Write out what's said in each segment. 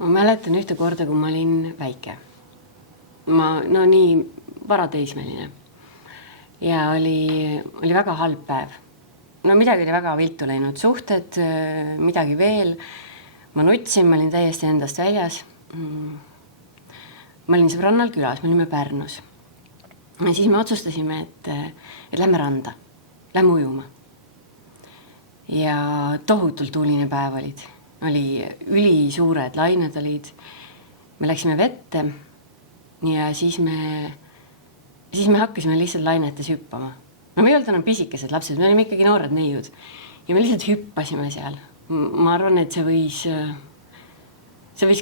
Ma mäletan ühte korda, kui ma olin väike. No nii varateismeline. Ja oli väga halb päev. No midagi oli väga viltu läinud. Suhted, midagi veel. Ma nutsin, ma olin täiesti endast väljas. Ma olin sõbrannal külas, me olime Pärnus. Ja siis me otsustasime, et lähme randa. Lähme ujuma. Ja tohutult tuuline päev olid. Oli üli suured lained olid. Me läksime vette ja siis me hakkasime lihtsalt lainetes hüppama. No me ei olnud enam pisikesed lapsed, me olime ikkagi noored neiud. Ja me lihtsalt hüppasime seal. Ma arvan, et see võis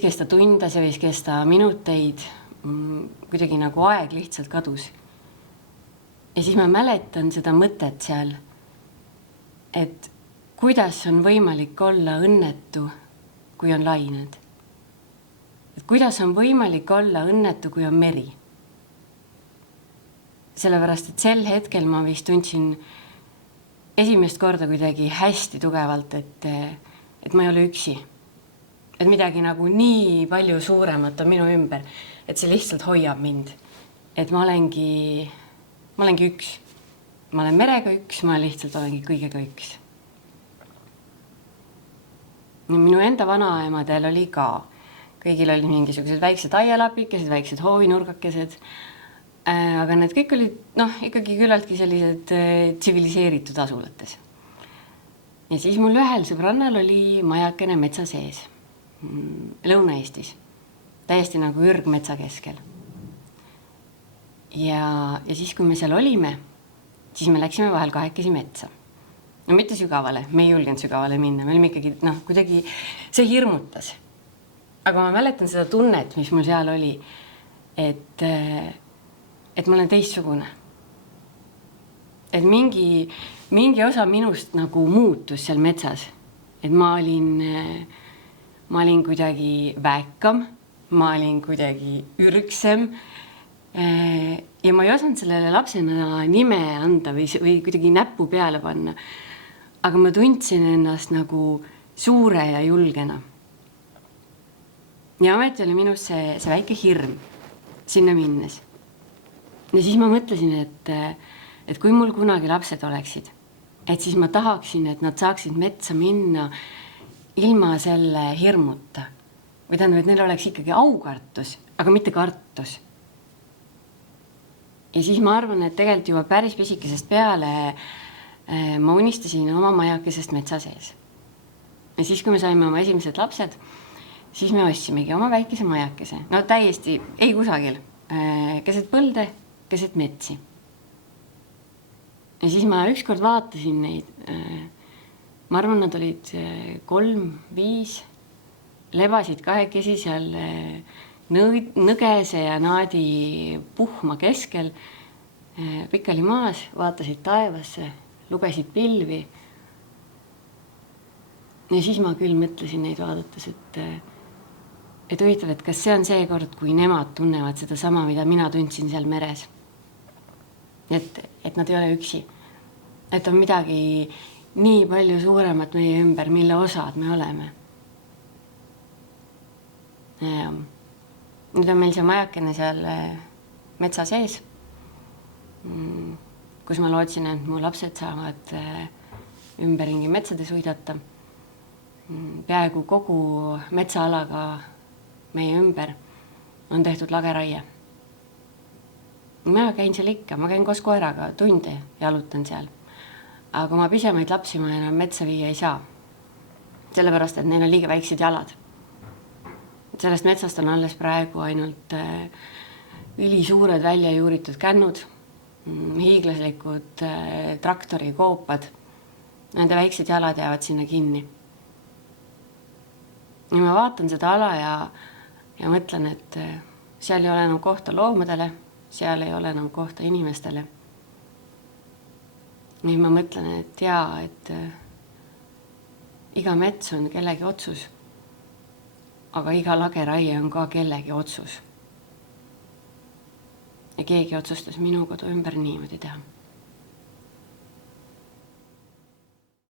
kesta tunde, see võis kesta minuteid. Kuidagi nagu aeg lihtsalt kadus. Ja siis ma mäletan seda mõtet seal, et kuidas on võimalik olla õnnetu, kui on lained? Et kuidas on võimalik olla õnnetu, kui on meri? Sellepärast, et sel hetkel ma vist tundsin esimest korda kuidagi hästi tugevalt, et ma ei ole üksi. Et midagi nagu nii palju suuremat on minu ümber, et see lihtsalt hoiab mind. Et ma olengi üks. Ma olen merega üks, ma lihtsalt olengi kõigega üks. Minu enda vanaemadel oli ka. Kõigil oli mingisugused väiksed aialapikesed, väiksed hoovinurgakesed. Aga need kõik olid ikkagi küllaltki sellised tsiviliseeritud asulates. Ja siis mul ühel sõbrannal oli majakene metsa sees. Lõuna-Eestis. Täiesti nagu ürgmetsa keskel. Ja siis, kui me seal olime, siis me läksime vahel kahekesi metsa. No mitte sügavale, me ei julgenud sügavale minna, me olime ikkagi, kuidagi see hirmutas. Aga ma mäletan seda tunnet, mis mul seal oli, et ma olen teistsugune. Et mingi osa minust nagu muutus seal metsas. Et ma olin kuidagi väekam, ma olin kuidagi ürgsem ja ma ei osanud sellele lapsena nime anda või kuidagi näppu peale panna. Aga ma tundsin ennast nagu suure ja julgena. Ja ometi oli minus see väike hirm sinna minnes. Ja siis ma mõtlesin, et kui mul kunagi lapsed oleksid, et siis ma tahaksin, et nad saaksid metsa minna ilma selle hirmuta. Või tähendab, et neil oleks ikkagi aukartus, aga mitte kartus. Ja siis ma arvan, et tegelikult juba päris pisikesest peale ma unistasin oma majakesest metsa sees. Ja siis, kui me saime oma esimesed lapsed, siis me ostsimegi oma väikese majakese. No täiesti ei kusagil. Keset põlde, keset metsi. Ja siis ma ükskord vaatasin neid. Ma arvan, nad olid 3-5. Lebasid kahekesi seal nõgese ja naadi puhma keskel. Pikali maas, vaatasid taevasse. Lugesid pilvi. Ja siis ma küll mõtlesin neid vaadates, et huvitav, et kas see on see kord, kui nemad tunnevad seda sama, mida mina tundsin seal meres. Et nad ei ole üksi. Et on midagi nii palju suuremat meie ümber, mille osad me oleme. Ja nüüd on meil see majakene seal metsa sees. Kus ma lootsin, et mu lapsed saavad ümberringi metsades uidata. Peaaegu kogu metsaalaga meie ümber on tehtud lageraie. Ma käin seal ikka, ma käin koos koeraga tunde jalutan seal. Aga oma pisemaid lapsi ma enam metsa viia ei saa. Sellepärast, et neil on liiga väiksed jalad. Sellest metsast on alles praegu ainult ülisuured välja juuritud kännud, hiiglaslikud traktori koopad. Nende väiksed jalad jäävad sinna kinni. Ja ma vaatan seda ala ja mõtlen, et seal ei ole enam kohta loomadele, seal ei ole enam kohta inimestele. Nii ma mõtlen, et et iga mets on kellegi otsus, aga iga lageraie on ka kellegi otsus. Ja keegi otsustas minu kodu ümber niimoodi teha.